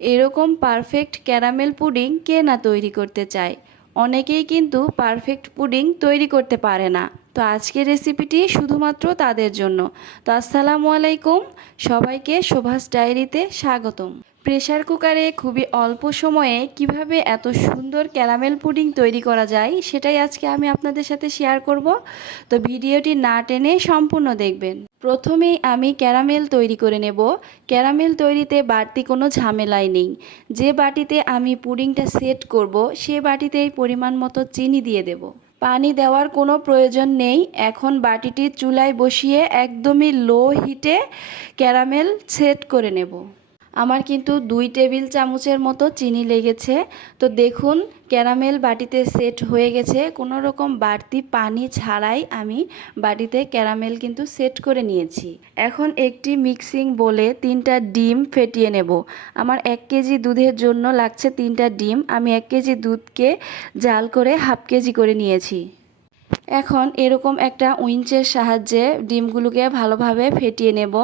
এরকম perfect caramel pudding কে না তৈরি করতে চায়। অনেকেই কিন্তু পারফেক্ট পুডিং তৈরি করতে পারে না। তো আজকের রেসিপিটি শুধুমাত্র তাদের জন্য। তো আসসালামু আলাইকুম, সবাইকে শোভাস ডায়েরিতে স্বাগতম। প্রেসার কুকারে খুবই অল্প সময়ে কিভাবে এত সুন্দর ক্যারামেল পুডিং তৈরি করা যায় সেটাই আজকে আমি আপনাদের সাথে শেয়ার করব। তো ভিডিওটি না টেনে সম্পূর্ণ দেখবেন। প্রথমেই আমি ক্যারামেল তৈরি করে নেব। ক্যারামেল তৈরিতে বাড়তি কোনো ঝামেলাই নেই। যে বাটিতে আমি পুডিংটা সেট করব সে বাটিতেই পরিমাণ মতো চিনি দিয়ে দেব। পানি দেওয়ার কোনো প্রয়োজন নেই। এখন বাটিটি চুলায় বসিয়ে একদমই লো হিটে ক্যারামেল সেট করে নেব। আমার কিন্তু 2 টেবিল চামচের মতো চিনি লেগেছে। তো দেখুন ক্যারামেল বাটিতে সেট হয়ে গেছে। কোনো রকম বাড়তি পানি ছাড়াই আমি বাটিতে ক্যারামেল কিন্তু সেট করে নিয়েছি। এখন একটি মিক্সিং বোলে 3টা ডিম ফেটিয়ে নেব। আমার 1 কেজি দুধের জন্য লাগছে 3টা ডিম। আমি 1 কেজি দুধকে জাল করে হাফ কেজি করে নিয়েছি। এখন এরকম একটা উইঞ্চের সাহায্যে ডিমগুলোকে ভালোভাবে ফেটিয়ে নেব।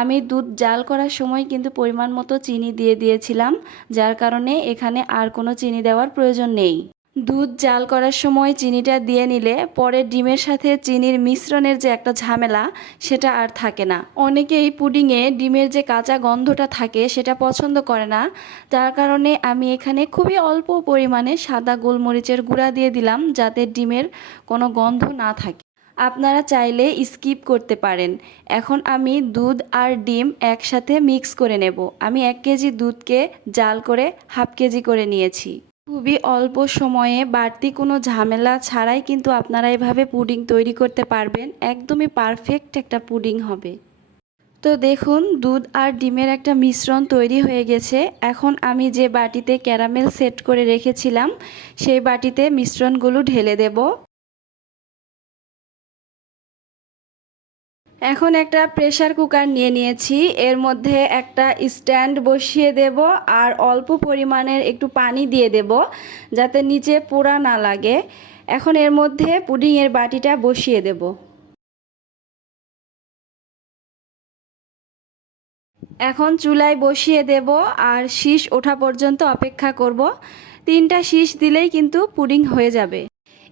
আমি দুধ জাল করার সময় কিন্তু পরিমাণ মতো চিনি দিয়ে দিয়েছিলাম, যার কারণে এখানে আর কোনো চিনি দেওয়ার প্রয়োজন নেই। দুধ জাল করার সময় চিনিটা দিয়ে নিলে পরে ডিমের সাথে চিনির মিশ্রণের যে একটা ঝামেলা সেটা আর থাকে না। অনেকেই পুডিংয়ে ডিমের যে কাঁচা গন্ধটা থাকে সেটা পছন্দ করে না, যার কারণে আমি এখানে খুবই অল্প পরিমাণে সাদা গোলমরিচের গুঁড়া দিয়ে দিলাম যাতে ডিমের কোনো গন্ধ না থাকে। আপনারা চাইলে স্কিপ করতে পারেন। এখন আমি দুধ আর ডিম একসাথে মিক্স করে নেব। আমি 1 কেজি দুধকে জাল করে হাফ কেজি করে নিয়েছি। খুবই অল্প সময়ে বাড়তি কোনো ঝামেলা ছাড়াই কিন্তু আপনারা এভাবে পুডিং তৈরি করতে পারবেন। একদমই পারফেক্ট একটা পুডিং হবে। তো দেখুন দুধ আর ডিমের একটা মিশ্রণ তৈরি হয়ে গেছে। এখন আমি যে বাটিতে ক্যারামেল সেট করে রেখেছিলাম সেই বাটিতে মিশ্রণগুলো ঢেলে দেব। এখন একটা প্রেসার কুকার নিয়ে নিয়েছি। এর মধ্যে একটা স্ট্যান্ড বসিয়ে দেব আর অল্প পরিমাণের একটু পানি দিয়ে দেব যাতে নিচে পোড়া না লাগে। এখন এর মধ্যে পুডিংয়ের বাটিটা বসিয়ে দেব। এখন চুলায় বসিয়ে দেব আর শীষ ওঠা পর্যন্ত অপেক্ষা করব। 3টা শীষ দিলেই কিন্তু পুডিং হয়ে যাবে।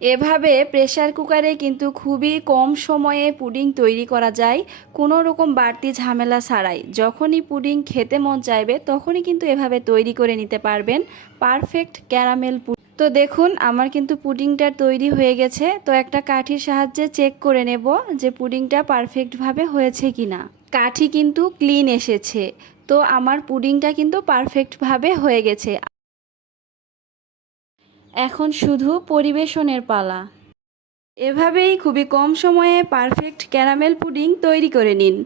এভাবে প্রেসার কুকারে কিন্তু খুবই কম সময়ে পুডিং তৈরি করা যায়, কোনো রকম বাড়তি ঝামেলা ছাড়াই। যখনই পুডিং খেতে মন চাইবে তখনই কিন্তু এভাবে তৈরি করে নিতে পারবেন পারফেক্ট ক্যারামেল পুডিং। তো দেখুন আমার কিন্তু পুডিংটা তৈরি হয়ে গেছে। তো একটা কাঠির সাহায্যে চেক করে নেব যে পুডিংটা পারফেক্টভাবে হয়েছে কিনা। কাঠি কিন্তু ক্লিন এসেছে। তো আমার পুডিংটা কিন্তু পারফেক্টভাবে হয়ে গেছে। এখন শুধু পরিবেশনের পালা। এভাবেই খুবই কম সময়ে পারফেক্ট ক্যারামেল পুডিং তৈরি করে নিন।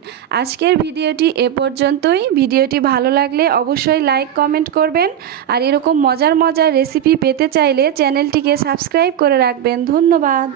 আজকের ভিডিওটি এ পর্যন্তই। ভিডিওটি ভালো লাগলে অবশ্যই লাইক কমেন্ট করবেন আর এরকম মজার মজার রেসিপি পেতে চাইলে চ্যানেলটিকে সাবস্ক্রাইব করে রাখবেন। ধন্যবাদ।